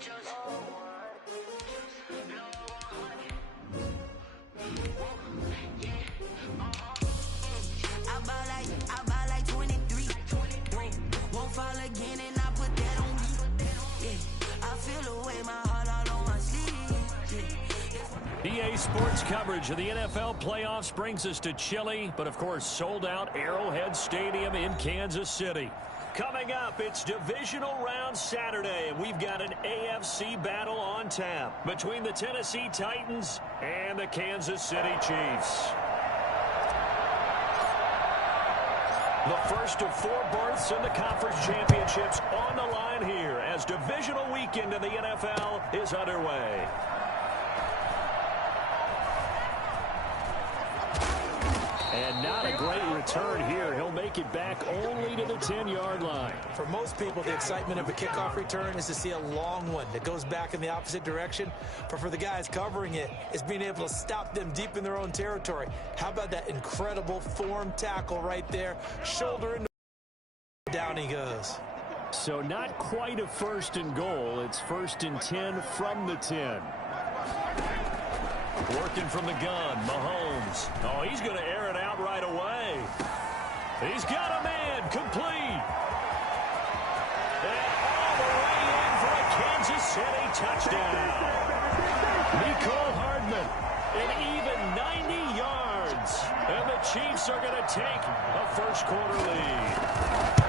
I ball like 23. Won't fall again and I put that on me. Yeah, I feel the way my heart all on my sleeve. EA Sports coverage of the NFL playoffs brings us to Chile, but of course sold out Arrowhead Stadium in Kansas City. Coming up, it's divisional round Saturday, and we've got an AFC battle on tap between the Tennessee Titans and the Kansas City Chiefs. The first of 4 berths in the conference championships on the line here as divisional weekend in the NFL is underway. And not a great return here. He'll make it back only to the 10-yard line. For most people, the excitement of a kickoff return is to see a long one that goes back in the opposite direction. But for the guys covering it, it's being able to stop them deep in their own territory. How about that incredible form tackle right there? Shoulder into down he goes. So not quite a 1st and goal. It's 1st and 10 from the 10. Working from the gun, Mahomes. Oh, he's going to air it out right away. He's got a man, complete. And all the way in for a Kansas City touchdown. Nicole Hardman, an even 90 yards. And the Chiefs are going to take a first-quarter lead.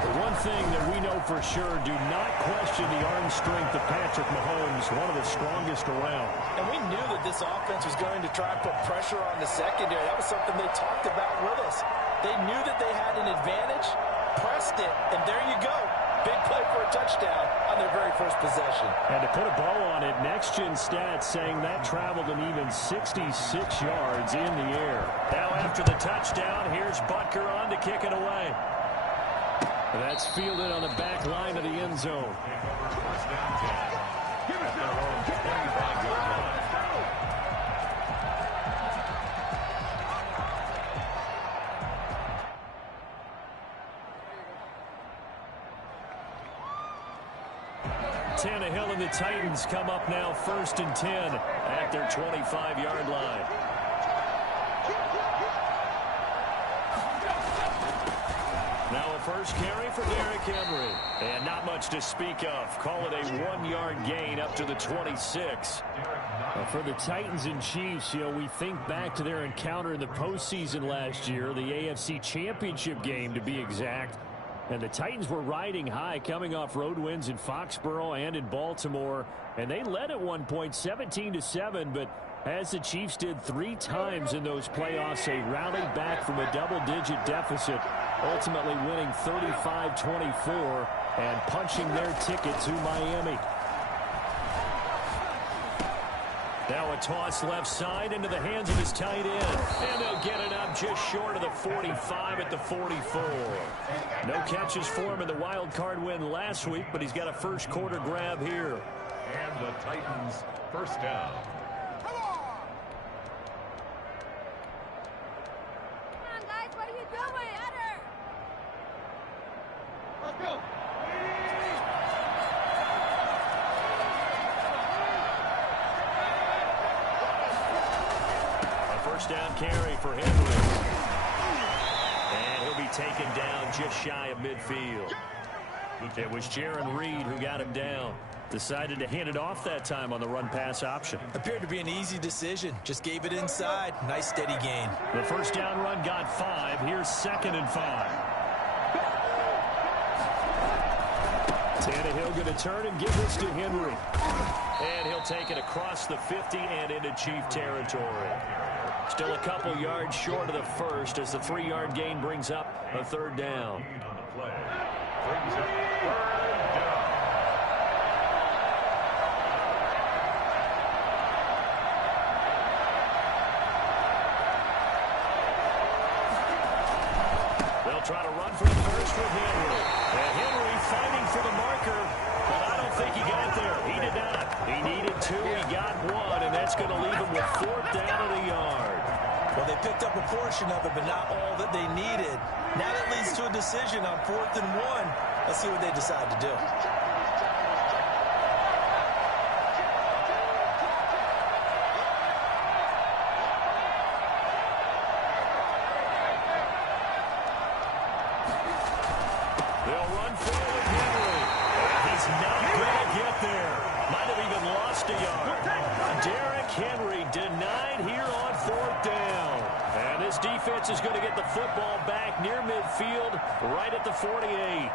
The one thing that we know for sure, do not question the arm strength of Patrick Mahomes, one of the strongest around. And we knew that this offense was going to try and put pressure on the secondary. That was something they talked about with us. They knew that they had an advantage, pressed it, and there you go. Big play for a touchdown on their very first possession. And to put a bow on it, next-gen stats saying that traveled an even 66 yards in the air. Now after the touchdown, here's Butker on to kick it away. That's fielded on the back line of the end zone. Tannehill and the Titans come up now 1st and 10 at their 25-yard line. Now a first carry for Derrick Henry. And not much to speak of. Call it a 1-yard gain up to the 26. For the Titans and Chiefs, we think back to their encounter in the postseason last year, the AFC Championship game to be exact. And the Titans were riding high, coming off road wins in Foxborough and in Baltimore. And they led at one point 17-7, but as the Chiefs did 3 times in those playoffs, they rallied back from a double-digit deficit, ultimately winning 35-24 and punching their ticket to Miami. Now a toss left side into the hands of his tight end. And they'll get it up just short of the 45 at the 44. No catches for him in the wild card win last week, but he's got a first-quarter grab here. And the Titans first down. Down carry for Henry. And he'll be taken down just shy of midfield. It was Jaron Reed who got him down. Decided to hand it off that time on the run-pass option. Appeared to be an easy decision. Just gave it inside. Nice steady gain. The first down run got 5. Here's 2nd and 5. Tannehill going to turn and give this to Henry. And he'll take it across the 50 and into Chief territory. Still a couple yards short of the first as the 3-yard gain brings up a 3rd down. They'll try to run for the first with Henry. And Henry fighting for the marker, but I don't think he got there. He did not. He needed 2. He got 1, and that's going to leave him with 4th down and a yard. Well, they picked up a portion of it, but not all that they needed. Now that leads to a decision on 4th and 1. Let's see what they decide to do. is not going to get there. Might have even lost a yard. Derrick Henry denied here on 4th down. And this defense is going to get the football back near midfield, right at the 48.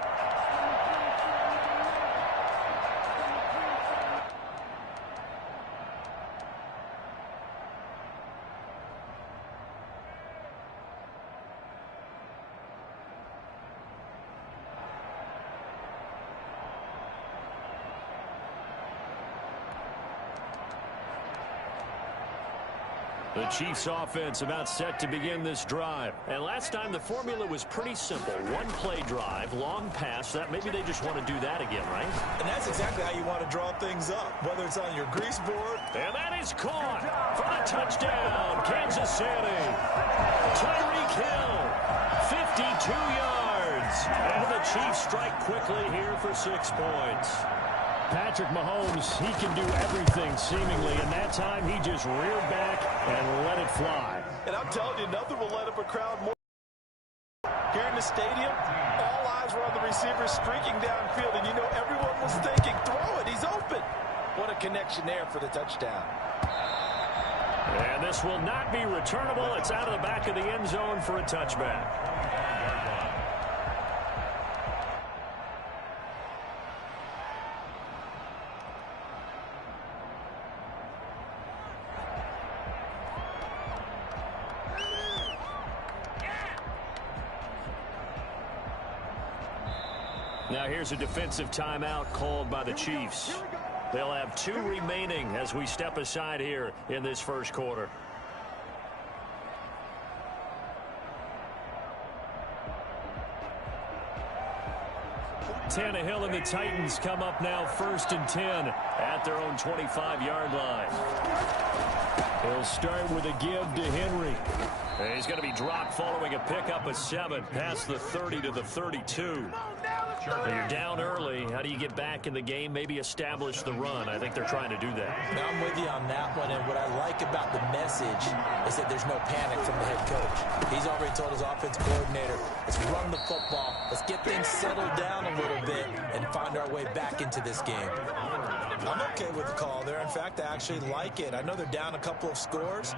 The Chiefs offense about set to begin this drive. And last time the formula was pretty simple. One play drive, long pass. That maybe they just want to do that again, right? And that's exactly how you want to draw things up, whether it's on your grease board. And that is caught for the touchdown, Kansas City. Tyreek Hill, 52 yards. And the Chiefs strike quickly here for 6 points. Patrick Mahomes, he can do everything seemingly, and that time he just reared back and let it fly. And I'm telling you, nothing will let up a crowd more. Here in the stadium, all eyes were on the receiver streaking downfield, and you know everyone was thinking, throw it, he's open. What a connection there for the touchdown. And this will not be returnable. It's out of the back of the end zone for a touchback. Now here's a defensive timeout called by the Chiefs. They'll have 2 remaining as we step aside here in this first quarter. Tannehill and the Titans come up now 1st and 10 at their own 25-yard line. He'll start with a give to Henry. And he's going to be dropped following a pickup of 7 past the 30 to the 32. When you're down early, how do you get back in the game, maybe establish the run? I think they're trying to do that. Now, I'm with you on that one, and what I like about the message is that there's no panic from the head coach. He's already told his offense coordinator, let's run the football, let's get things settled down a little bit and find our way back into this game. I'm okay with the call there. In fact, I actually like it. I know they're down a couple of scores,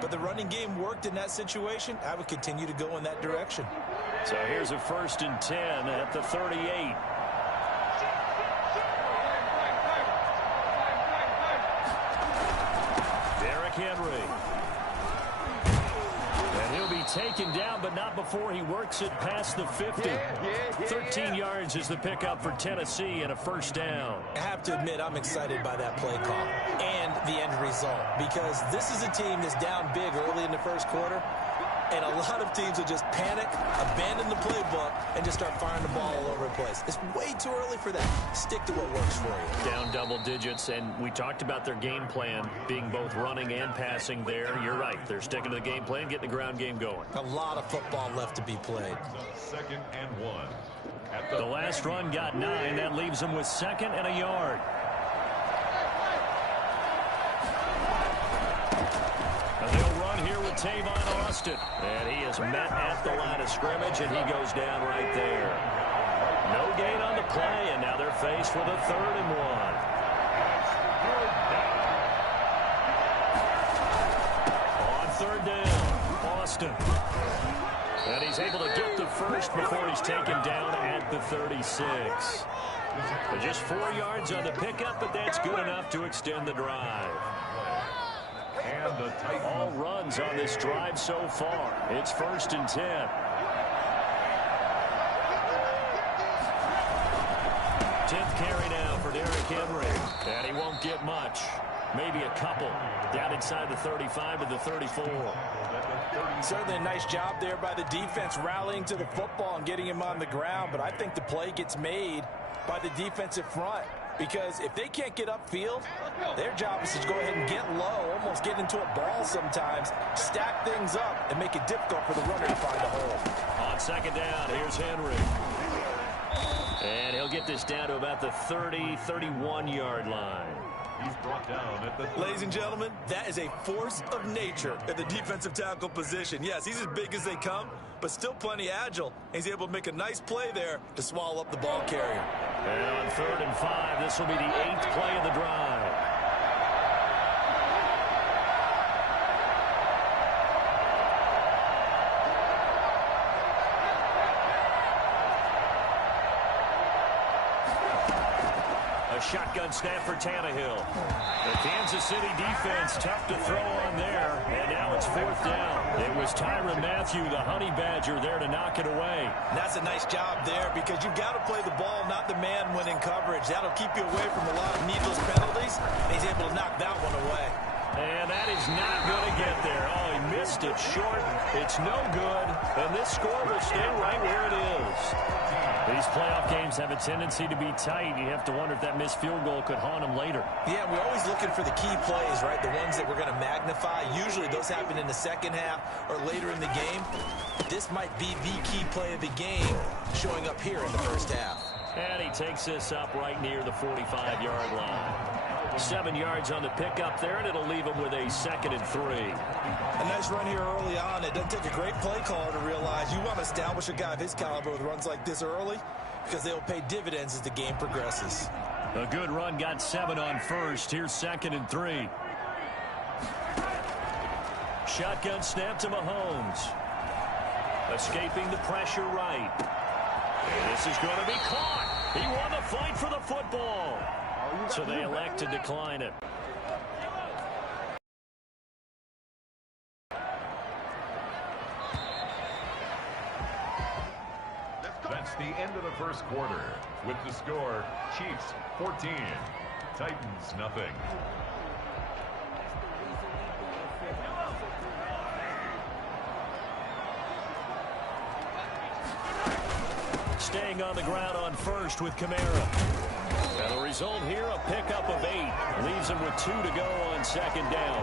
but the running game worked in that situation. I would continue to go in that direction. So here's a 1st and 10 at the 38. Derrick Henry. And he'll be taken down, but not before he works it past the 50. 13 yards is the pickup for Tennessee and a 1st down. I have to admit, I'm excited by that play call and the end result, because this is a team that's down big early in the first quarter. And a lot of teams will just panic, abandon the playbook, and just start firing the ball all over the place. It's way too early for that. Stick to what works for you. Down double digits, and we talked about their game plan being both running and passing there. You're right. They're sticking to the game plan, getting the ground game going. A lot of football left to be played. 2nd and 1. The last run got 9. That leaves them with 2nd and a yard. And they'll run here with Tavon Austin. And he is met at the line of scrimmage, and he goes down right there. No gain on the play, and now they're faced with a 3rd and 1. On 3rd down, Austin. And he's able to get the first before he's taken down at the 36. But just 4 yards on the pickup, but that's good enough to extend the drive. And the Titans. All runs on this drive so far. It's 1st and 10. 10th carry now for Derrick Henry. And he won't get much. Maybe a couple. Down inside the 35 to the 34. Certainly a nice job there by the defense rallying to the football and getting him on the ground. But I think the play gets made by the defensive front. Because if they can't get upfield, their job is to go ahead and get low, almost get into a ball sometimes, stack things up, and make it difficult for the runner to find a hole. On 2nd down, here's Henry. And he'll get this down to about the 30, 31-yard line. He's brought down at the... Ladies and gentlemen, that is a force of nature at the defensive tackle position. Yes, he's as big as they come, but still plenty agile. He's able to make a nice play there to swallow up the ball carrier. And on 3rd and 5, this will be the 8th play of the drive. A shotgun snap for Tannehill. The Kansas City defense tough to throw on there, and now it's 4th down. It was Tyrann Mathieu, the honey badger, there to knock it away. And that's a nice job there because you've got to play the ball, not the man when in coverage. That'll keep you away from a lot of needless penalties. And he's able to knock that one away. And that is not going to get there. Oh, he missed it short. It's no good. And this score will stay right where it is. These playoff games have a tendency to be tight. You have to wonder if that missed field goal could haunt them later. Yeah, we're always looking for the key plays, right? The ones that we're going to magnify. Usually those happen in the second half or later in the game. This might be the key play of the game showing up here in the first half. And he takes this up right near the 45-yard line. 7 yards on the pickup there, and it'll leave him with a 2nd and 3. A nice run here early on. It doesn't take a great play caller to realize you want to establish a guy of his caliber with runs like this early because they'll pay dividends as the game progresses. A good run, got 7 on 1st. Here's 2nd and 3. Shotgun snap to Mahomes. Escaping the pressure right. And this is going to be caught. He won the fight for the football. So they elect to decline it. That's the end of the first quarter. With the score, Chiefs 14, Titans nothing. Staying on the ground on 1st with Kamara. And the result here, a pickup of 8. Leaves him with 2 to go on 2nd down.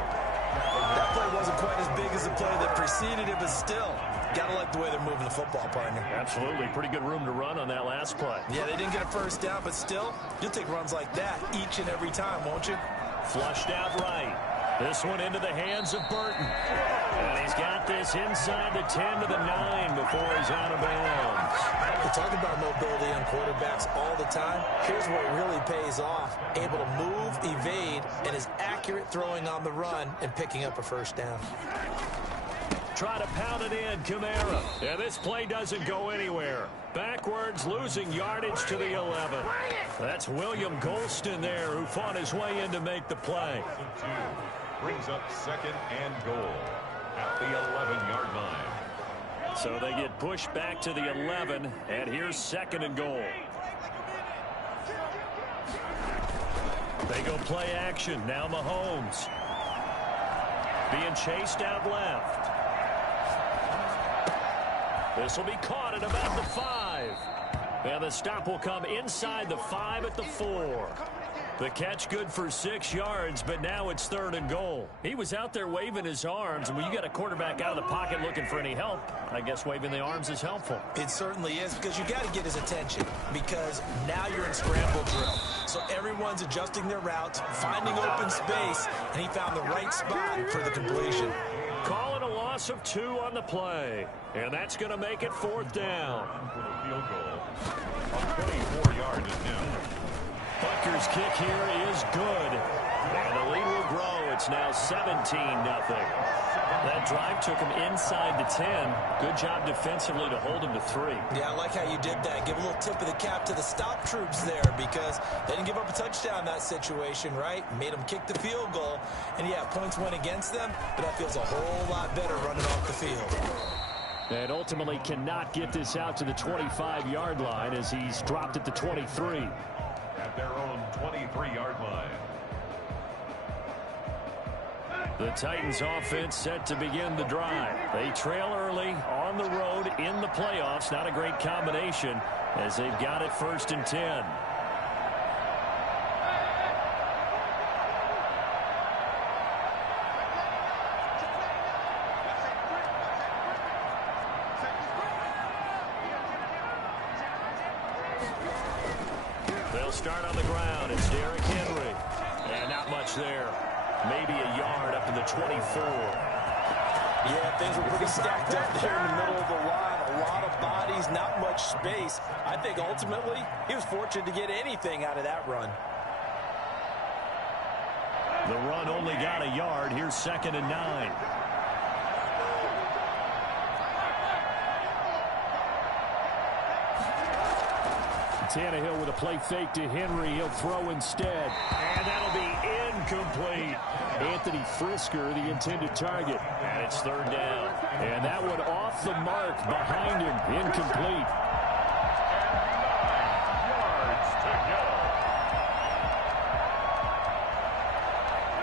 That play wasn't quite as big as the play that preceded it, but still, gotta like the way they're moving the football, partner. Absolutely. Pretty good room to run on that last play. Yeah, they didn't get a first down, but still, you'll take runs like that each and every time, won't you? Flushed out right. This one into the hands of Burton. And he's got this inside the 10 to the 9 before he's out of bounds. We talk about mobility on quarterbacks all the time. Here's where it really pays off. Able to move, evade, and is accurate throwing on the run and picking up a first down. Try to pound it in, Kamara. Yeah, this play doesn't go anywhere. Backwards, losing yardage to the 11. That's William Golston there who fought his way in to make the play. Brings up 2nd and goal at the 11-yard line. So they get pushed back to the 11, and here's 2nd and goal. They go play action. Now Mahomes. Being chased out left. This will be caught at about the 5. And the stop will come inside the 5 at the 4. The catch good for 6 yards, but now it's 3rd and goal. He was out there waving his arms, and when you got a quarterback out of the pocket looking for any help, I guess waving the arms is helpful. It certainly is, because you got to get his attention, because now you're in scramble drill. So everyone's adjusting their routes, finding open space, and he found the right spot for the completion. Call it a loss of 2 on the play, and that's going to make it 4th down. For the field goal on 24 yards is new. Butker's kick here is good. And the lead will grow. It's now 17-0. That drive took him inside the 10. Good job defensively to hold him to 3. Yeah, I like how you did that. Give a little tip of the cap to the stop troops there because they didn't give up a touchdown in that situation, right? Made them kick the field goal. And, yeah, points went against them, but that feels a whole lot better running off the field. And ultimately cannot get this out to the 25-yard line as he's dropped at the 23. At their own 23-yard line. The Titans offense set to begin the drive. They trail early on the road in the playoffs. Not a great combination as they've got it 1st and 10. They'll start on the ground. It's Derrick Henry. And not much there. Maybe a yard up to the 24. Yeah, things were pretty stacked up there in the middle of the line. A lot of bodies, not much space. I think ultimately he was fortunate to get anything out of that run. The run only got a yard. Here's 2nd and 9. Tannehill with a play fake to Henry. He'll throw instead. And that'll be incomplete. Anthony Frisker, the intended target. And it's 3rd down. And that one off the mark behind him. Incomplete.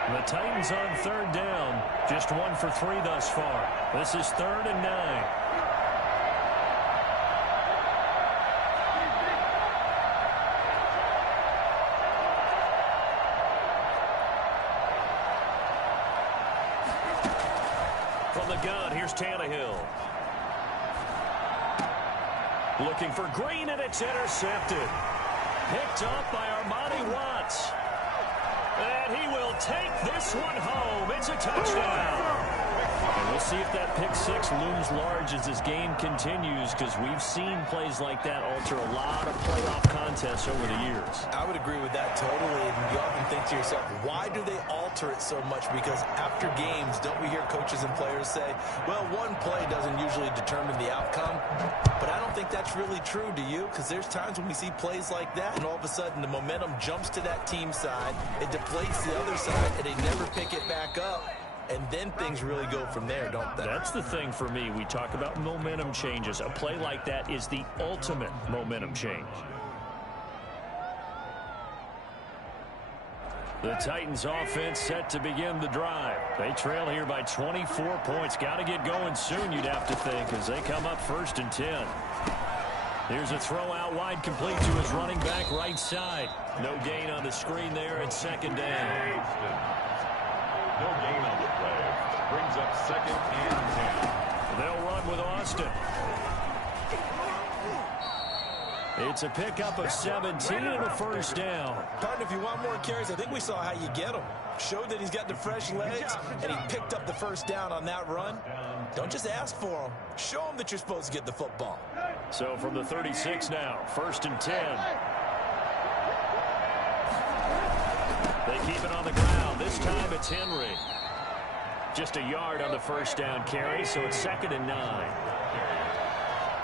The Titans on 3rd down. Just 1 for 3 thus far. This is 3rd and 9. From the gun, here's Tannehill. Looking for Green, and it's intercepted. Picked up by Armani Watts. And he will take this one home. It's a touchdown. And we'll see if that pick 6 looms large as this game continues, because we've seen plays like that alter a lot of playoff contests over the years. I would agree with that totally. And you often think to yourself, why do they alter it so much? Because after games, don't we hear coaches and players say, well, one play doesn't usually determine the outcome. But I don't think that's really true, do you? Because there's times when we see plays like that, and all of a sudden the momentum jumps to that team side, it deflates the other side, and they never pick it back up. And then things really go from there, don't they? That's the thing for me. We talk about momentum changes. A play like that is the ultimate momentum change. The Titans offense set to begin the drive. They trail here by 24 points. Got to get going soon, you'd have to think, as they come up 1st and 10. Here's a throw out wide, complete to his running back right side. No gain on the screen there at 2nd down. No gain on the play. Brings up 2nd and 10. They'll run with Austin. It's a pickup of 17 and a 1st down. Partner, if you want more carries, I think we saw how you get them. Showed that he's got the fresh legs, and he picked up the 1st down on that run. Don't just ask for them. Show them that you're supposed to get the football. So from the 36 now, 1st and 10. They keep it on the ground. This time it's Henry. Just a yard on the 1st down carry, so it's 2nd and 9.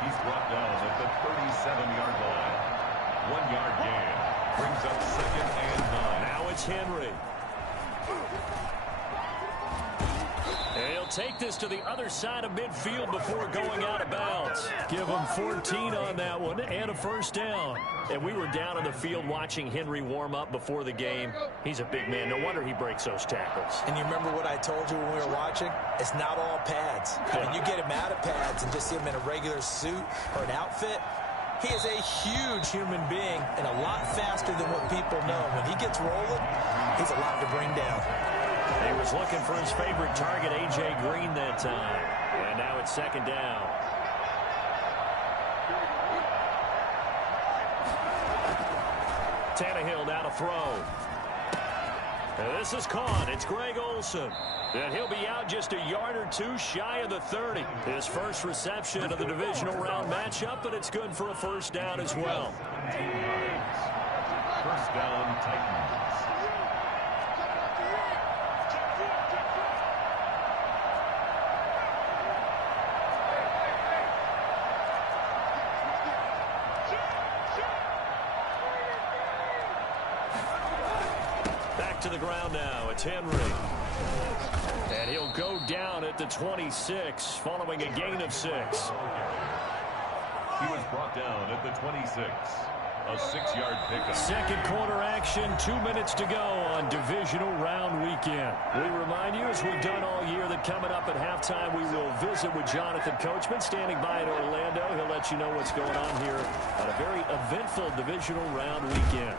He's brought down at the 37-yard line. 1-yard gain. Brings up 2nd and 9. Now it's Henry. And he'll take this to the other side of midfield before going out of bounds. Give him 14 on that one and a 1st down. And we were down on the field watching Henry warm up before the game. He's a big man. No wonder he breaks those tackles. And you remember what I told you when we were watching? It's not all pads. When you get him out of pads and just see him in a regular suit or an outfit, he is a huge human being and a lot faster than what people know. When he gets rolling, he's a lot to bring down. He was looking for his favorite target, A.J. Green, that time. And now it's 2nd down. Tannehill down to throw. And this is caught. It's Greg Olsen. And he'll be out just a yard or 2 shy of the 30. His first reception of the divisional round matchup, but it's good for a 1st down as well. 1st down, Titans. To the ground now. It's Henry. And he'll go down at the 26 following a gain of 6. He was brought down at the 26. A 6-yard pickup. 2nd quarter action. 2 minutes to go on divisional round weekend. We remind you, as we've done all year, that coming up at halftime we will visit with Jonathan Coachman standing by in Orlando. He'll let you know what's going on here on a very eventful divisional round weekend.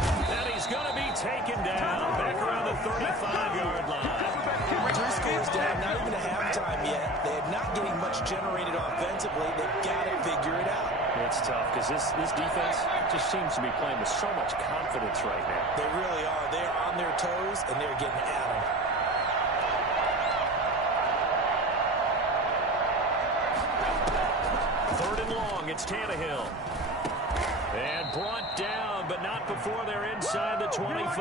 And he's going to be taken down back around the 35-yard line. 3 scores down, not even a halftime yet. They are not getting much generated offensively. They've got to figure it out. It's tough because this defense just seems to be playing with so much confidence right now. They really are. They are on their toes, and they're getting at them. It's Tannehill. And brought down, but not before they're inside the 25.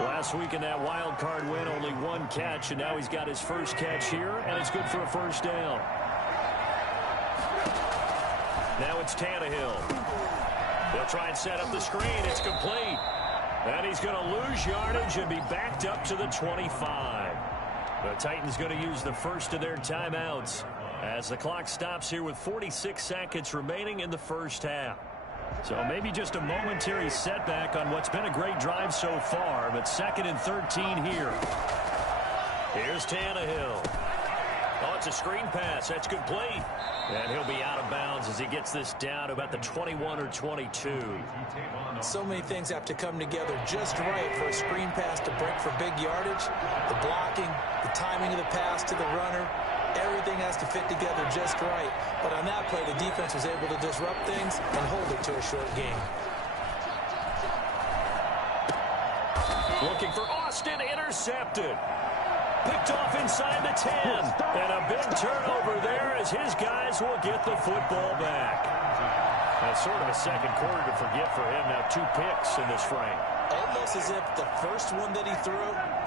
Last week in that wild card win, only one catch, and now he's got his first catch here, and it's good for a first down. Now it's Tannehill. They'll try and set up the screen. It's complete. And he's going to lose yardage and be backed up to the 25. The Titans going to use the first of their timeouts as the clock stops here with 46 seconds remaining in the first half. So maybe just a momentary setback on what's been a great drive so far, but 2nd and 13 here. Here's Tannehill. Oh, it's a screen pass. That's complete. And he'll be out of bounds as he gets this down to about the 21 or 22. So many things have to come together just right for a screen pass to break for big yardage. The blocking, the timing of the pass to the runner, everything has to fit together just right. But on that play, the defense was able to disrupt things and hold it to a short game. Looking for Austin, intercepted. Picked off inside the 10. And a big turnover there as his guys will get the football back. That's sort of a second quarter to forget for him. Now 2 picks in this frame. Almost as if the first one that he threw,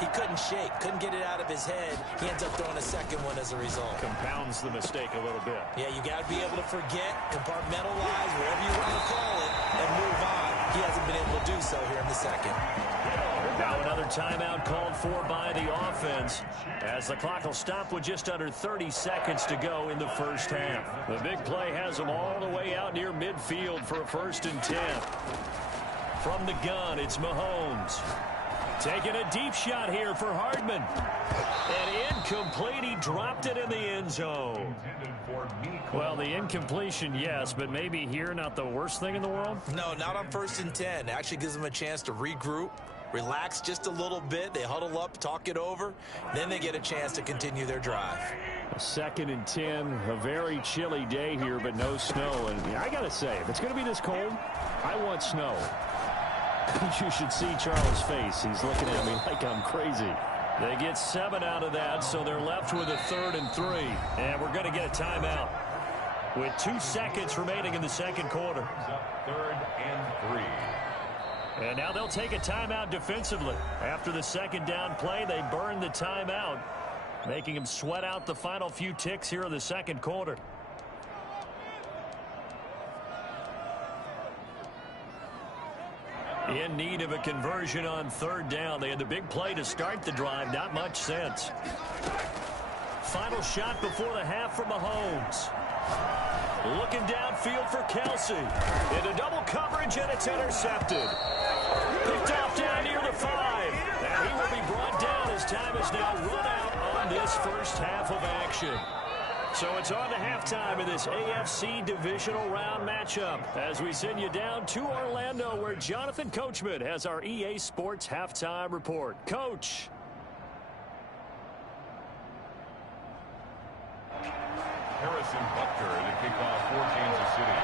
he couldn't shake, couldn't get it out of his head. He ends up throwing a second one as a result. Compounds the mistake a little bit. Yeah, you got to be able to forget, compartmentalize, whatever you want to call it, and move on. He hasn't been able to do so here in the second. Now another timeout called for by the offense as the clock will stop with just under 30 seconds to go in the first half. The big play has them all the way out near midfield for a 1st and 10. From the gun, it's Mahomes. Taking a deep shot here for Hardman. And incomplete. He dropped it in the end zone. Well, the incompletion, yes, but maybe here not the worst thing in the world? No, not on 1st and 10. Actually gives them a chance to regroup, relax just a little bit. They huddle up, talk it over. Then they get a chance to continue their drive. 2nd and 10, a very chilly day here, but no snow. And I got to say, if it's going to be this cold, I want snow. You should see Charles' face. He's looking at me like I'm crazy. They get 7 out of that, so they're left with a 3rd and 3. And we're going to get a timeout with 2 seconds remaining in the second quarter. 3rd and 3. And now they'll take a timeout defensively. After the second down play, they burn the timeout, making them sweat out the final few ticks here in the second quarter. In need of a conversion on 3rd down. They had the big play to start the drive. Not much sense. Final shot before the half from Mahomes. Looking downfield for Kelsey. Into double coverage, and it's intercepted. Picked off down near the 5. And he will be brought down as time is now run out on this first half of action. So it's on to halftime in this AFC divisional round matchup as we send you down to Orlando where Jonathan Coachman has our EA Sports halftime report. Coach. Harrison Butker to kick off for Kansas City.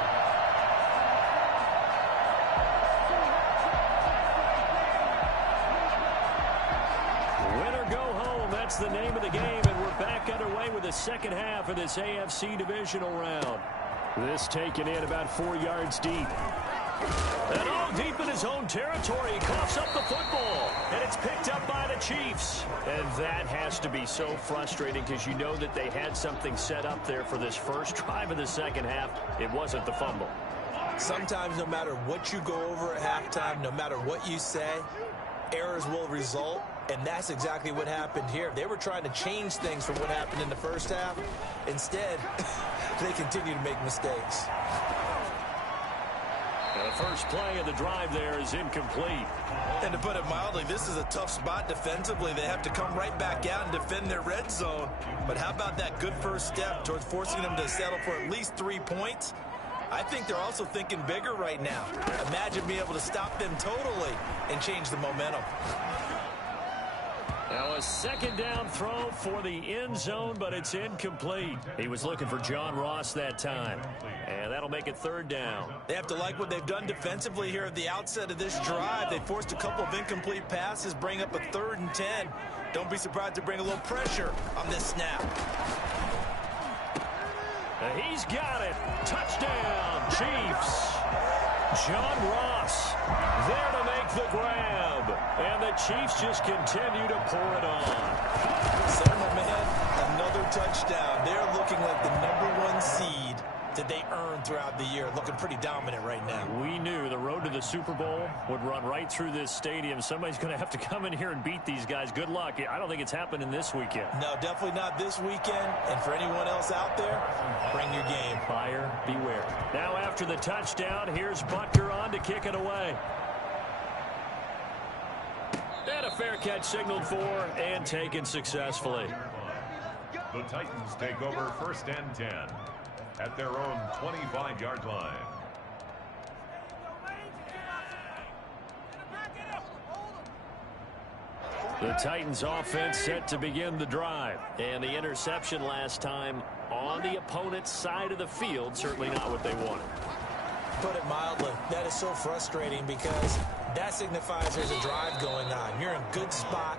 Win or go home, that's the name of the game, and we're back underway with the second half of this AFC divisional round. This taken in about 4 yards deep. And all deep in his own territory, he coughs up the football, and it's picked up by the Chiefs. And that has to be so frustrating because you know that they had something set up there for this first drive of the second half. It wasn't the fumble. Sometimes no matter what you go over at halftime, no matter what you say, errors will result. And that's exactly what happened here. They were trying to change things from what happened in the first half. Instead, they continue to make mistakes. The first play of the drive there is incomplete. And to put it mildly, this is a tough spot defensively. They have to come right back out and defend their red zone. But how about that good first step towards forcing them to settle for at least 3 points? I think they're also thinking bigger right now. Imagine being able to stop them totally and change the momentum. Now a second down throw for the end zone, but it's incomplete. He was looking for John Ross that time. And that'll make it 3rd down. They have to like what they've done defensively here at the outset of this drive. They forced a couple of incomplete passes, bring up a 3rd and 10. Don't be surprised to bring a little pressure on this snap. He's got it. Touchdown, Chiefs. John Ross there to make the grab. And the Chiefs just continue to pour it on. Son, man, another touchdown. They're looking like the #1 seed that they earned throughout the year. Looking pretty dominant right now. We knew the road to the Super Bowl would run right through this stadium. Somebody's going to have to come in here and beat these guys. Good luck. I don't think it's happening this weekend. No, definitely not this weekend. And for anyone else out there, bring your game. Buyer beware. Now after the touchdown, here's Butker on to kick it away. And a fair catch signaled for and taken successfully. The Titans take over 1st and 10 at their own 25-yard line. The Titans offense set to begin the drive. And the interception last time on the opponent's side of the field, certainly not what they wanted. Put it mildly, that is so frustrating because that signifies there's a drive going on. You're in good spot,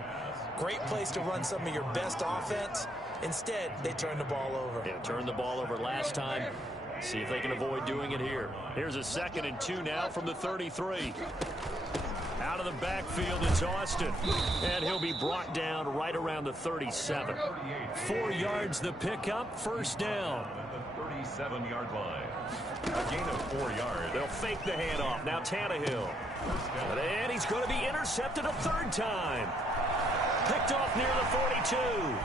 great place to run some of your best offense. Instead, they turn the ball over. Yeah, turned the ball over last time. See if they can avoid doing it here. Here's a 2nd and 2 now from the 33. Out of the backfield, it's Austin. And he'll be brought down right around the 37. 4 yards the pickup, 1st down. The 37-yard line. A gain of 4 yards. They'll fake the handoff. Now Tannehill. And he's going to be intercepted a 3rd time. Picked off near the 42.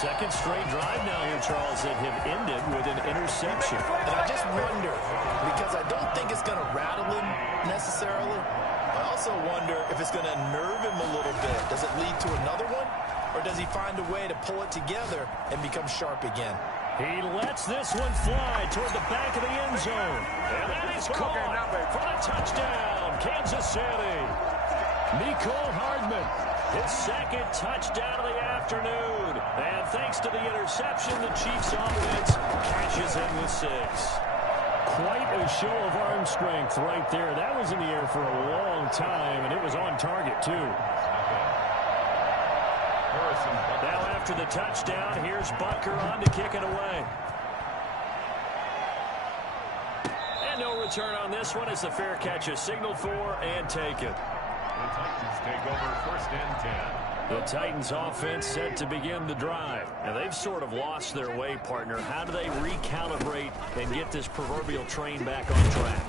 2nd straight drive now here, Charles, that have ended with an interception. And I just wonder, because I don't think it's going to rattle him necessarily. I also wonder if it's going to nerve him a little bit. Does it lead to another one? Or does he find a way to pull it together and become sharp again? He lets this one fly toward the back of the end zone. And that is caught for the touchdown, Kansas City. Mecole Hardman, his 2nd touchdown of the afternoon. And thanks to the interception, the Chiefs offense cashes in with 6. Quite a show of arm strength right there. That was in the air for a long time, and it was on target, too. Now after the touchdown, here's Butker on to kick it away. And no return on this one as the fair catch is signaled for and taken. The Titans take over 1st and 10. The Titans offense set to begin the drive. Now they've sort of lost their way, partner. How do they recalibrate and get this proverbial train back on track?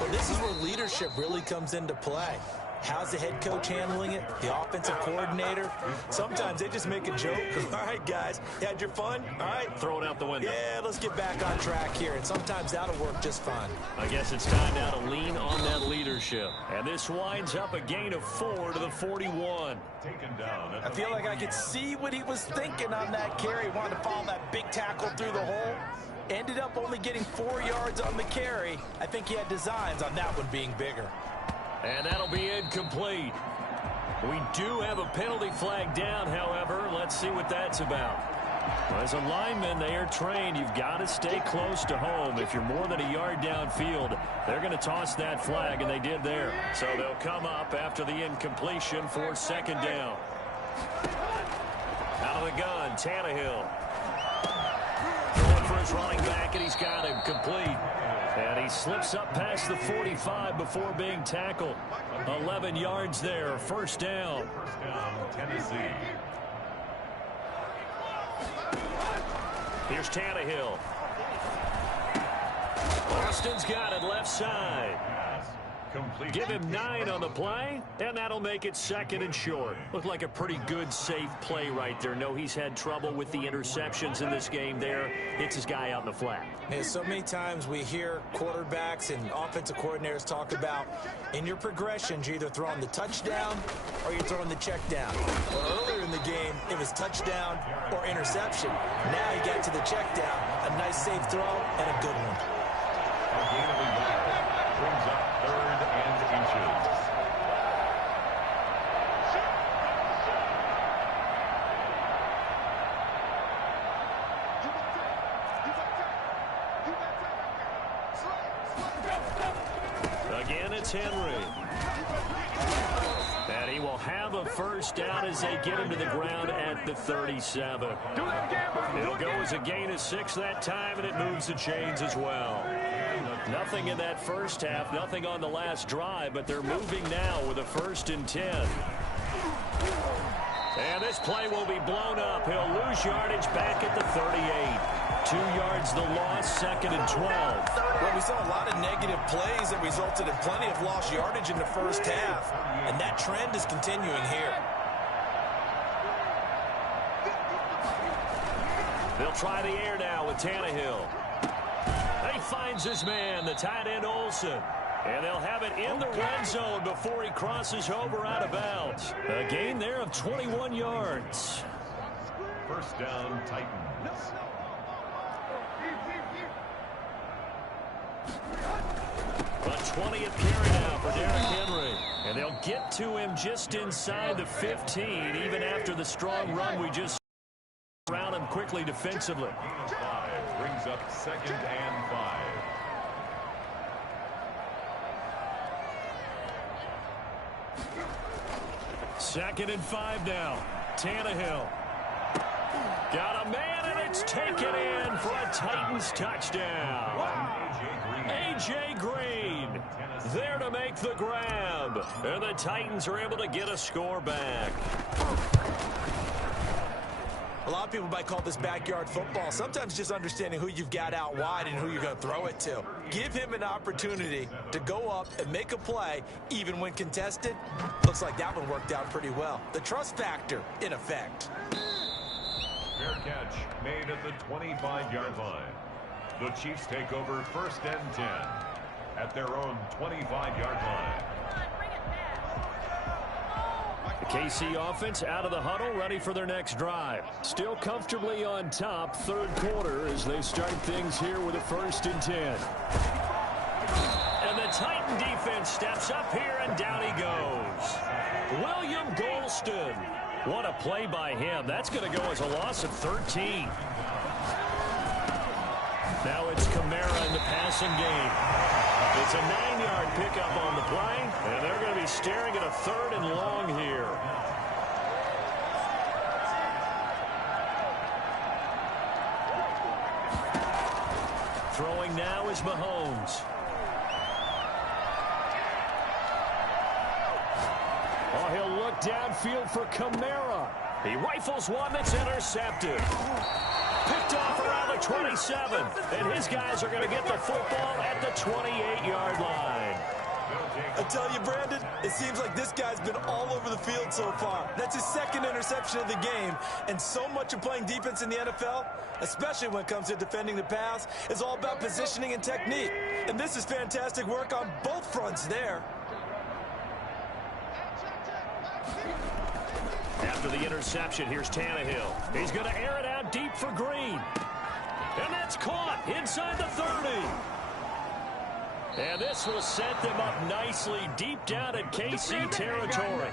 Well, this is where leadership really comes into play. How's the head coach handling it? The offensive coordinator? Sometimes they just make a joke. All right, guys, you had your fun? All right. Throw it out the window. Yeah, let's get back on track here. And sometimes that'll work just fine. I guess it's time now to lean on that leadership. And this winds up a gain of 4 to the 41. Taken down. I feel like I could see what he was thinking on that carry. Wanted to follow that big tackle through the hole. Ended up only getting 4 yards on the carry. I think he had designs on that one being bigger. And that'll be incomplete. We do have a penalty flag down, however. Let's see what that's about. Well, as a lineman, they are trained. You've got to stay close to home. If you're more than a yard downfield, they're going to toss that flag, and they did there. So they'll come up after the incompletion for 2nd down. Out of the gun, Tannehill. Going for his running back, and he's got him complete. And he slips up past the 45 before being tackled. 11 yards there, 1st down. 1st down, Tennessee. Here's Tannehill. Austin's got it left side. Complete. Give him 9 on the play, and that'll make it 2nd and short. Looked like a pretty good, safe play right there. No, he's had trouble with the interceptions in this game there. Hits his guy out in the flat. Yeah, so many times we hear quarterbacks and offensive coordinators talk about in your progressions, you're either throwing the touchdown or you're throwing the check down. Well, earlier in the game, it was touchdown or interception. Now you get to the check down, a nice safe throw, and a good one. A gain of 11 brings up 3rd and inches. Again, it's Henry. And he will have a first down as they get him to the ground at the 37. It'll go as a gain of 6 that time, and it moves the chains as well. Nothing in that first half, nothing on the last drive, but they're moving now with a 1st and 10. And this play will be blown up. He'll lose yardage back at the 38. 2 yards the loss, 2nd and 12. Well, we saw a lot of negative plays that resulted in plenty of lost yardage in the first half, and that trend is continuing here. They'll try the air now with Tannehill. He finds his man, the tight end Olsen. And they'll have it in the red zone before he crosses over out of bounds. A gain there of 21 yards. First down, Titans. A 20th carry now for Derrick Henry. And they'll get to him just inside the 15, even after the strong run we just saw around him quickly defensively. 5 brings up 2nd and 5. Second and 5 now. Tannehill. Got a man, and it's taken in for a Titans touchdown. A.J. Green there to make the grab. And the Titans are able to get a score back. A lot of people might call this backyard football. Sometimes just understanding who you've got out wide and who you're going to throw it to. Give him an opportunity to go up and make a play, even when contested. Looks like that one worked out pretty well. The trust factor, in effect. Fair catch made at the 25-yard line. The Chiefs take over 1st and 10 at their own 25-yard line. The KC offense out of the huddle, ready for their next drive. Still comfortably on top, 3rd quarter, as they start things here with a 1st and 10. And the Titan defense steps up here, and down he goes. William Golston. What a play by him. That's going to go as a loss of 13. Now it's Kamara in the passing game. It's a 9-yard pickup on the play, and they're going to be staring at a 3rd and long here. Throwing now is Mahomes. Oh, he'll look downfield for Kamara. He rifles one that's intercepted. Picked off around the 27, and his guys are going to get the football at the 28-yard line. I tell you, Brandon, it seems like this guy's been all over the field so far. That's his 2nd interception of the game, and so much of playing defense in the NFL, especially when it comes to defending the pass, is all about positioning and technique. And this is fantastic work on both fronts there. After the interception, here's Tannehill. He's going to air it out deep for Green. And that's caught inside the 30. And this will set them up nicely deep down in KC territory.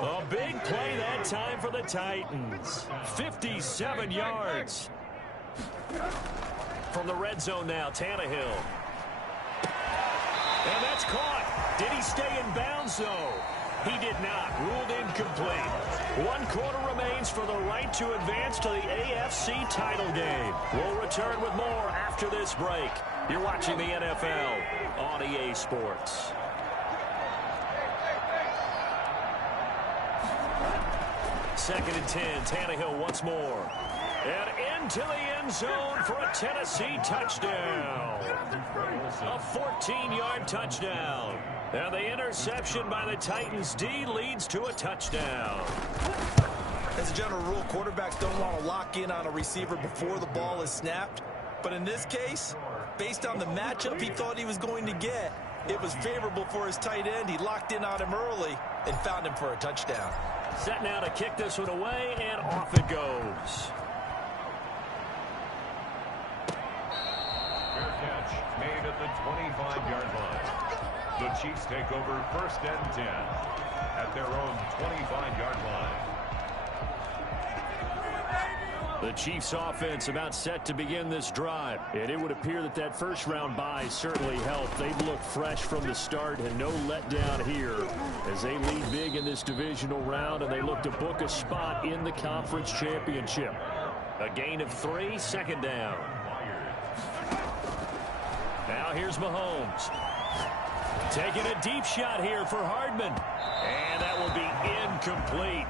A big play that time for the Titans. 57 yards. From the red zone now, Tannehill. And that's caught. Did he stay in bounds, though? He did not. Ruled incomplete. 1 quarter remains for the right to advance to the AFC title game. We'll return with more after this break. You're watching the NFL on EA Sports. Second and 10. Tannehill once more. And into the end zone for a Tennessee touchdown. A 14-yard touchdown. And the interception by the Titans D leads to a touchdown. As a general rule, quarterbacks don't want to lock in on a receiver before the ball is snapped. But in this case, based on the matchup he thought he was going to get, it was favorable for his tight end. He locked in on him early and found him for a touchdown. Set now to kick this one away, and off it goes. Fair catch made at the 25-yard line. The Chiefs take over 1st and 10 at their own 25-yard line. The Chiefs offense about set to begin this drive. And it would appear that that first round bye certainly helped. They've looked fresh from the start and no letdown here as they lead big in this divisional round and they look to book a spot in the conference championship. A gain of 3, second down. Now here's Mahomes. Taking a deep shot here for Hardman. And that will be incomplete.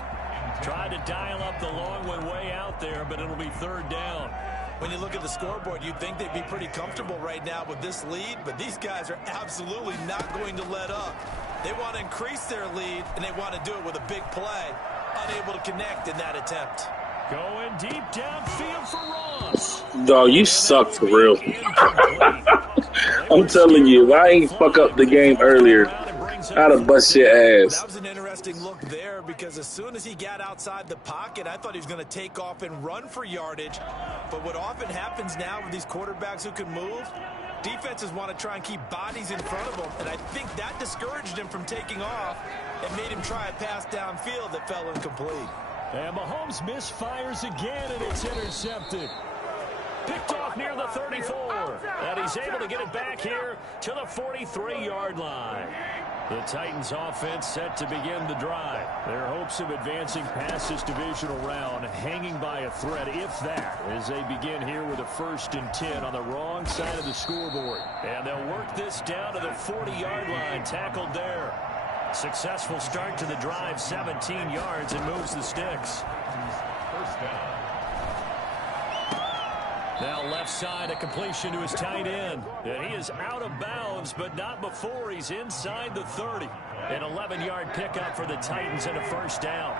Tried to dial up the long one way out there, but it'll be third down. When you look at the scoreboard, you'd think they'd be pretty comfortable right now with this lead, but these guys are absolutely not going to let up. They want to increase their lead, and they want to do it with a big play. Unable to connect in that attempt. Going deep downfield for Ross. Dog, you suck for real. I'm telling you, if I ain't fuck up the game earlier, I'd have bust your ass. That was an interesting look there because as soon as he got outside the pocket, I thought he was going to take off and run for yardage. But what often happens now with these quarterbacks who can move, defenses want to try and keep bodies in front of them. And I think that discouraged him from taking off and made him try a pass downfield that fell incomplete. And Mahomes misfires again, and it's intercepted. Picked off near the 34. And he's able to get it back here to the 43-yard line. The Titans offense set to begin the drive. Their hopes of advancing past this divisional round hanging by a thread, if that, as they begin here with a 1st and 10 on the wrong side of the scoreboard. And they'll work this down to the 40-yard line, tackled there. Successful start to the drive, 17 yards, and moves the sticks. First down. Now left side, a completion to his tight end. And he is out of bounds, but not before he's inside the 30. An 11-yard pickup for the Titans and a first down.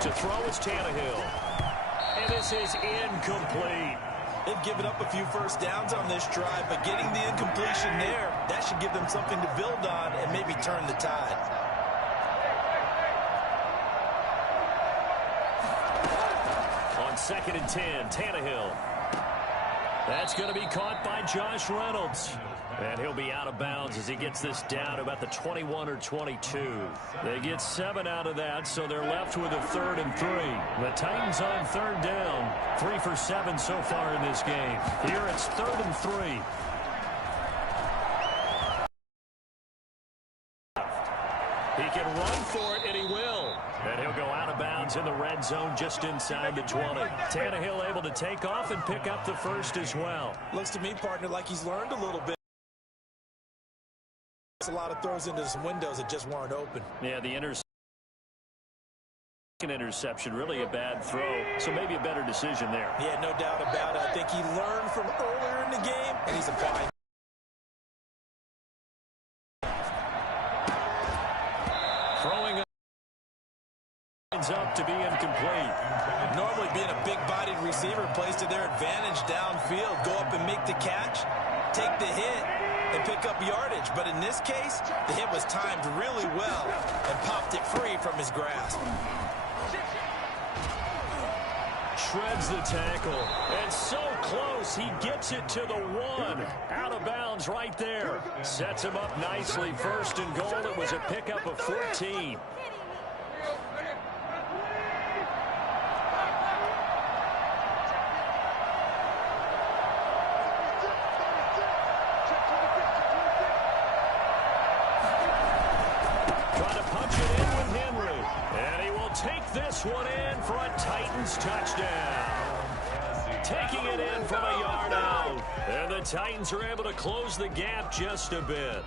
To throw is Tannehill. And this is incomplete. They've given up a few first downs on this drive, but getting the incompletion there, that should give them something to build on and maybe turn the tide. On 2nd and 10, Tannehill. That's going to be caught by Josh Reynolds. And he'll be out of bounds as he gets this down to about the 21 or 22. They get 7 out of that, so they're left with a 3rd and 3. The Titans on 3rd down. 3 for 7 so far in this game. Here it's 3rd and 3. He can run for it, and he will. And he'll go out of bounds in the red zone just inside the 20. Tannehill able to take off and pick up the first as well. Looks to me, partner, like he's learned a little bit. A lot of throws into some windows that just weren't open. Yeah, the interception, really a bad throw, so maybe a better decision there. Yeah, no doubt about it. I think he learned from earlier in the game, and he's applying. Throwing up to be incomplete. Normally being a big-bodied receiver plays to their advantage downfield. Go up and make the catch, take the hit, and pick up yardage. But in this case, the hit was timed really well and popped it free from his grasp. Shreds the tackle. And so close, he gets it to the 1. Out of bounds right there. Sets him up nicely. 1st and goal. It was a pickup of 14. Take this one in for a Titans touchdown. Taking it in from a yard out. And the Titans are able to close the gap just a bit.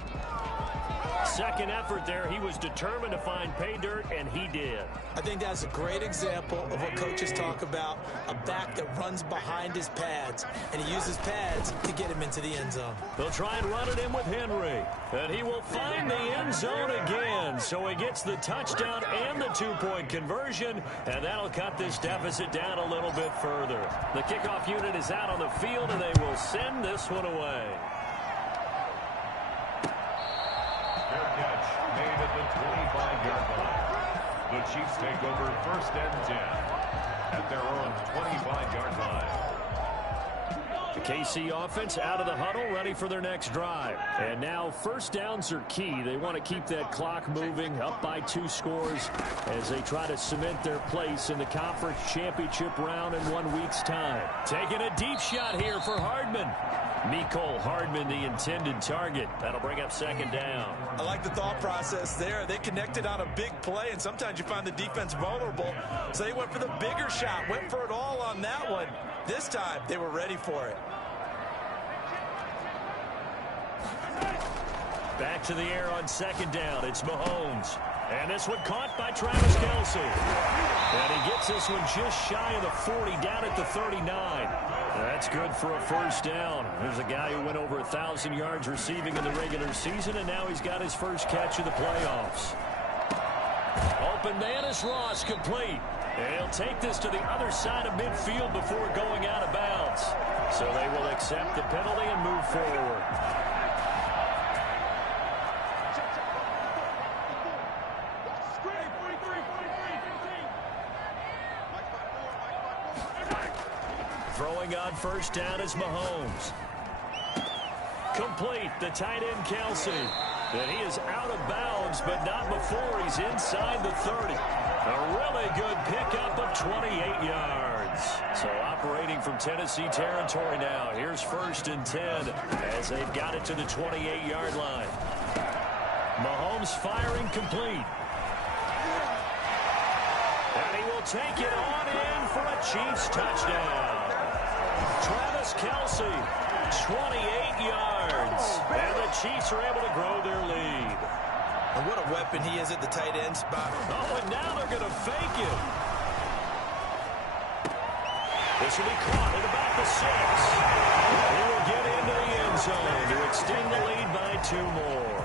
Second effort there. He was determined to find pay dirt, and he did. I think that's a great example of what coaches talk about, a back that runs behind his pads, and he uses pads to get him into the end zone. They'll try and run it in with Henry, and he will find the end zone again. So he gets the touchdown and the 2-point conversion, and that'll cut this deficit down a little bit further. The kickoff unit is out on the field, and they will send this one away. Fair catch made at the 25-yard line. The Chiefs take over 1st and 10 at their own 25-yard line. The KC offense out of the huddle, ready for their next drive. And now first downs are key. They want to keep that clock moving, up by 2 scores as they try to cement their place in the conference championship round in 1 week's time. Taking a deep shot here for Hardman. Mecole Hardman, the intended target. That'll bring up second down. I like the thought process there. They connected on a big play, and sometimes you find the defense vulnerable. So they went for the bigger shot, went for it all on that one. This time, they were ready for it. Back to the air on second down. It's Mahomes. And this one caught by Travis Kelce. And he gets this one just shy of the 40, down at the 39. That's good for a first down. There's a guy who went over 1,000 yards receiving in the regular season, and now he's got his first catch of the playoffs. Open man is Ross, complete. And he'll take this to the other side of midfield before going out of bounds. So they will accept the penalty and move forward. Throwing on first down is Mahomes. Complete, the tight end Kelce. And he is out of bounds, but not before he's inside the 30. A really good pickup of 28 yards. So operating from Tennessee territory now. Here's first and 10 as they've got it to the 28-yard line. Mahomes firing complete. And he will take it on in for a Chiefs touchdown. Travis Kelce, 28 yards. And the Chiefs are able to grow their lead. And what a weapon he is at the tight end spot. Oh, and now they're going to fake it. This will be caught at about the 6. He will get into the end zone to extend the lead by 2 more.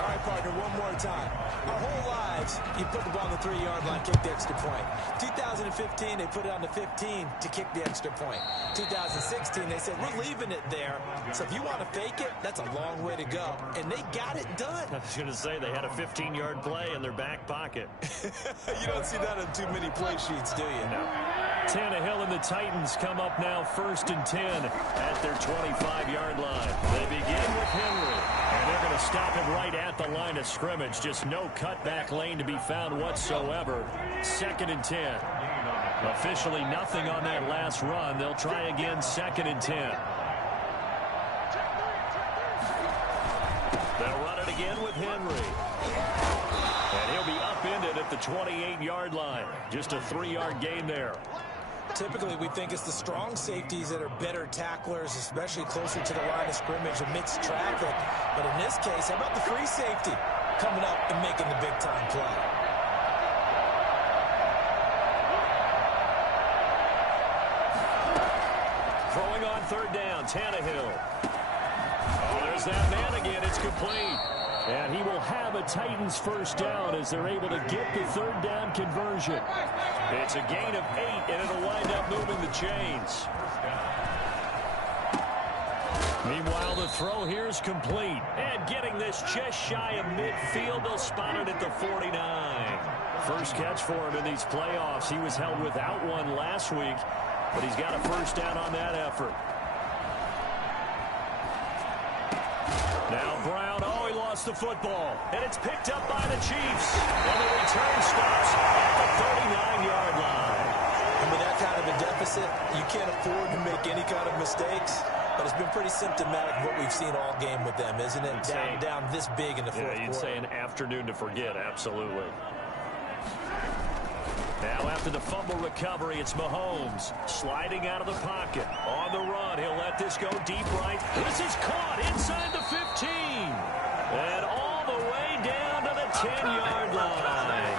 All right, partner, one more time. Our whole lives, you put the ball on the 3-yard line, kick the extra point. 2015, they put it on the 15 to kick the extra point. 2016, they said, we're leaving it there. So if you want to fake it, that's a long way to go. And they got it done. I was going to say, they had a 15-yard play in their back pocket. You don't see that on too many play sheets, do you? No. Tannehill and the Titans come up now first and 10 at their 25-yard line. They begin with Henry, and they're going to stop him right at the line of scrimmage. Just no cutback lane to be found whatsoever. Second and 10. Officially nothing on that last run. They'll try again, second and 10. They'll run it again with Henry. And he'll be upended at the 28-yard line. Just a 3-yard gain there. Typically, we think it's the strong safeties that are better tacklers, especially closer to the line of scrimmage amidst traffic. But in this case, how about the free safety coming up and making the big-time play? Throwing on third down, Tannehill. Oh, there's that man again. It's complete. And he will have a Titans first down as they're able to get the third down conversion. It's a gain of 8, and it'll wind up moving the chains. Meanwhile, the throw here is complete. And getting this just shy of midfield, they'll spot it at the 49. First catch for him in these playoffs. He was held without one last week, but he's got a first down on that effort. Now Brown, he lost the football, and it's picked up by the Chiefs. And the return stops at the 39-yard line. And with that kind of a deficit, you can't afford to make any kind of mistakes. But it's been pretty symptomatic of what we've seen all game with them, isn't it? Down this big in the fourth quarter. You'd say an afternoon to forget, absolutely. Now after the fumble recovery, it's Mahomes sliding out of the pocket. On the run, he'll let this go deep right. This is caught inside the 15. And all the way down to the 10-yard line.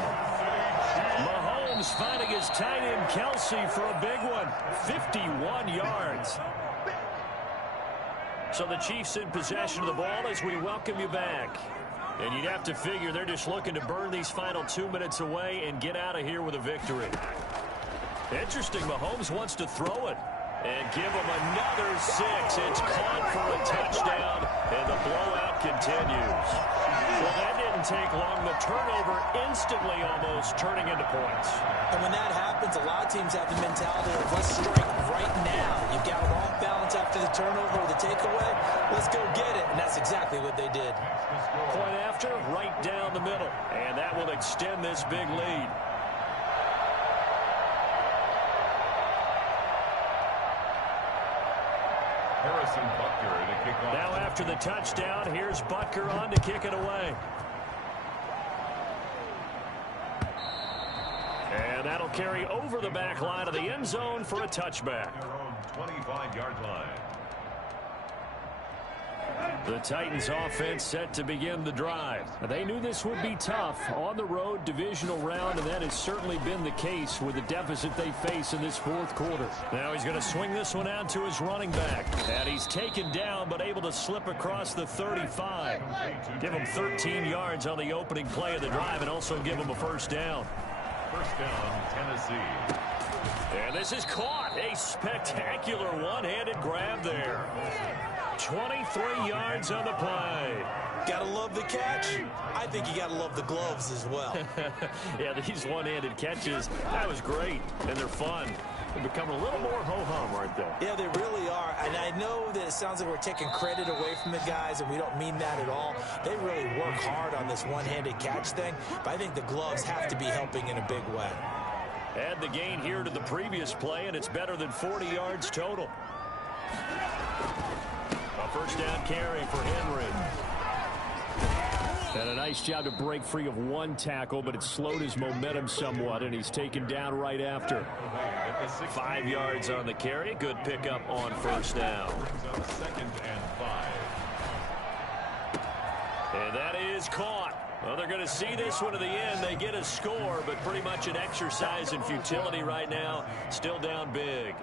Mahomes finding his tight end Kelce for a big one. 51 yards. So the Chiefs in possession of the ball as we welcome you back. And you'd have to figure they're just looking to burn these final 2 minutes away and get out of here with a victory. Interesting, Mahomes wants to throw it and give him another 6. It's caught for a touchdown, and the blowout continues. Well, that didn't didn't take long. The turnover instantly almost turning into points. And when that happens, a lot of teams have the mentality of let's strike right now. You've got them off balance after the turnover or the takeaway. Let's go get it. And that's exactly what they did. Point after, right down the middle. And that will extend this big lead. Harrison Butker to kick off. Now after the touchdown, here's Butker on to kick it away. And that'll carry over the back line of the end zone for a touchback. Their own 25-yard line. The Titans offense set to begin the drive. They knew this would be tough on the road divisional round, and that has certainly been the case with the deficit they face in this fourth quarter. Now he's going to swing this one out to his running back. And he's taken down but able to slip across the 35. Give him 13 yards on the opening play of the drive and also give him a first down. First down, Tennessee. And this is caught. A spectacular one-handed grab there. 23 yards on the play. Gotta love the catch. I think you gotta love the gloves as well. Yeah, these one-handed catches, that was great, and they're fun. They're becoming a little more ho-hum, aren't they? Yeah, they really are. And I know that it sounds like we're taking credit away from the guys, and we don't mean that at all. They really work hard on this one-handed catch thing, but I think the gloves have to be helping in a big way. Add the gain here to the previous play, and it's better than 40 yards total. A first down carry for Henry. And a nice job to break free of one tackle, but it slowed his momentum somewhat, and he's taken down right after. 5 yards on the carry. Good pickup on first down. Second and 5. And that is caught. Well, they're going to see this one to the end. They get a score, but pretty much an exercise in futility right now. Still down big.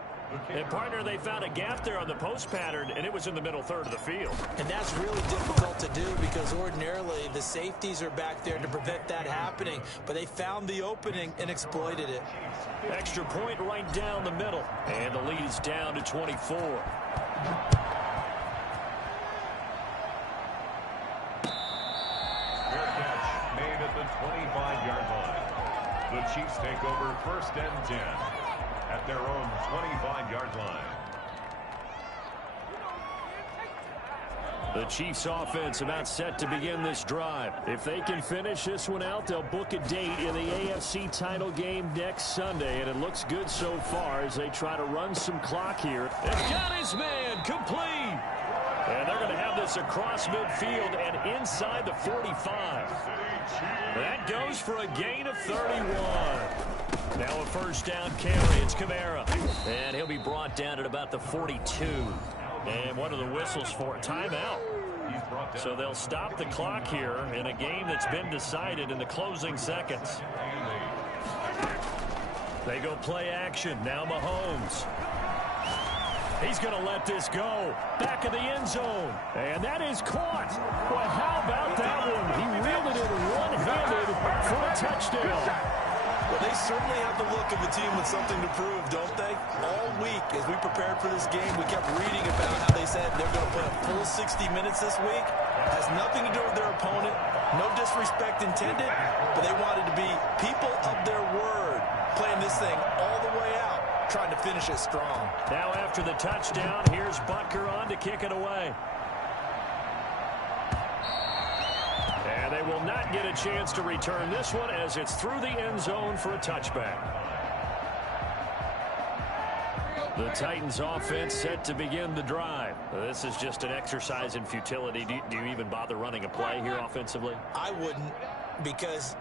And, partner, they found a gap there on the post pattern, and it was in the middle third of the field. And that's really difficult to do because ordinarily the safeties are back there to prevent that happening. But they found the opening and exploited it. Extra point right down the middle. And the lead is down to 24. Made at the 25-yard line. The Chiefs take over first and 10 at their own 25-yard line. The Chiefs offense about set to begin this drive. If they can finish this one out, they'll book a date in the AFC title game next Sunday, and it looks good so far as they try to run some clock here. And got his man complete. And they're going to have this across midfield and inside the 45. That goes for a gain of 31. Now a first down carry. It's Kamara. And he'll be brought down at about the 42. And what are the whistles for? Timeout. So they'll stop the clock here in a game that's been decided in the closing seconds. They go play action. Now Mahomes. He's going to let this go. Back of the end zone. And that is caught. Well, how about that one? He reeled it in one-handed for a touchdown. Well, they certainly have the look of a team with something to prove, don't they? All week, as we prepared for this game, we kept reading about how they said they're going to play a full 60 minutes this week. Has nothing to do with their opponent. No disrespect intended, but they wanted to be people of their word, playing this thing all the way out, trying to finish it strong. Now after the touchdown, here's Butker on to kick it away. And they will not get a chance to return this one as it's through the end zone for a touchback. The Titans offense set to begin the drive. This is just an exercise in futility. Do you even bother running a play here offensively? I wouldn't, because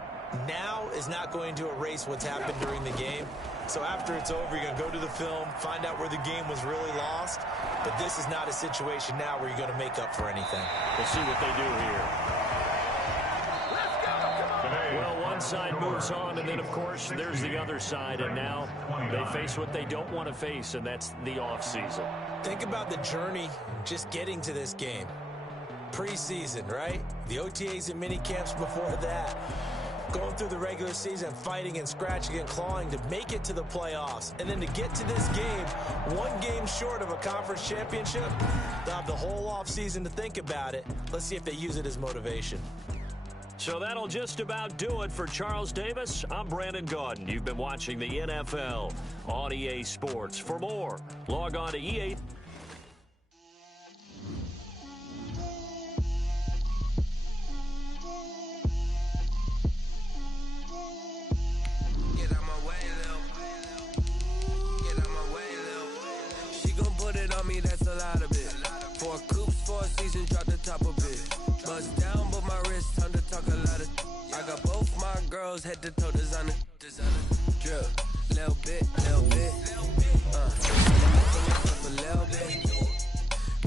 now is not going to erase what's happened during the game. So after it's over, you're going to go to the film, find out where the game was really lost. But this is not a situation now where you're going to make up for anything. We'll see what they do here. Well, one side moves on, and then, of course, there's the other side, and now they face what they don't want to face, and that's the offseason. Think about the journey just getting to this game. Preseason, right? The OTAs and mini camps before that. Going through the regular season, fighting and scratching and clawing to make it to the playoffs. And then to get to this game, one game short of a conference championship, they'll have the whole offseason to think about it. Let's see if they use it as motivation. So that'll just about do it for Charles Davis. I'm Brandon Gaudin. You've been watching the NFL on EA Sports. For more, log on to EA. Get out my way, Lil. Get out my way, Lil. She gon' put it on me, that's a lot of it. 4 coops, 4 seasons, drop the top of it. Bust down, but my wrist, time to talk a lot of. I got both my girls head to toe designer. Drip, little bit, little bit. A little bit.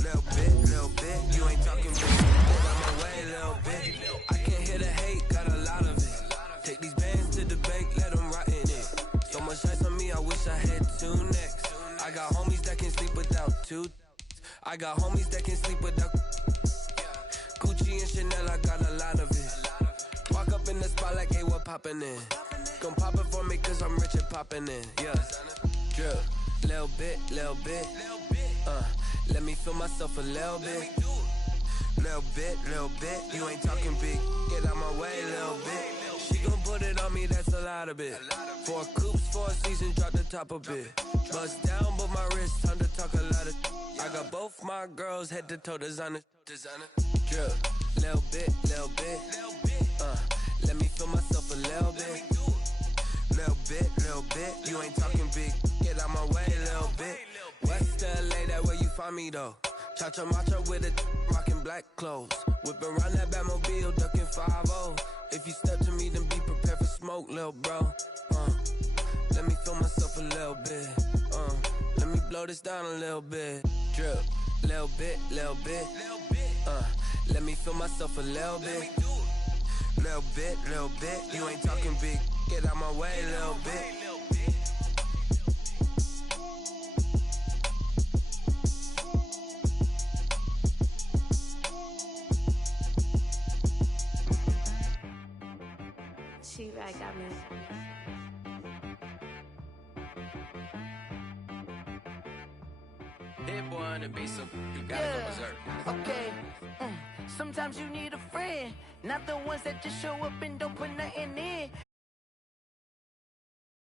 Little bit, little bit. You ain't talking big. Get out my way, little bit. I can't hear the hate, got a lot of it. Take these bands to the bank, let them rot in it. So much ice on me, I wish I had 2 necks. I got homies that can sleep without 2. I got homies that can sleep without Gucci and Chanel, I got a lot of it. Walk up in the spot like, hey, what poppin' in? Gon' pop it for me cause I'm rich and poppin' in, yeah. Drip, little bit, little bit. Let me feel myself a little bit. Little bit, little bit. You ain't talking big, get out my way, little bit. She gon' put it on me, that's a lot of it. 4 coops, 4 seasons, drop the top of it. Bust down, but my wrist, time to talk a lot of. I got both my girls head to toe designer. Drip, little bit, little bit. Let me feel myself a little bit. Little bit. You ain't talking big, get out my way, little bit. West LA, that where you find me though. Cha-cha macha with a rockin' black clothes. Whip around that Batmobile, ducking 5-0. If you step to me, then be prepared for smoke, little bro. Let me feel myself a little bit. Let me blow this down a little bit. Drip, little bit, little bit. Let me feel myself a little bit. Little bit. You ain't talking big, get out my way, little bit. She right, got me. Hit boy on the beat, so you gotta go berserk. Okay. Sometimes you need a friend, not the ones that just show up and don't put nothing in.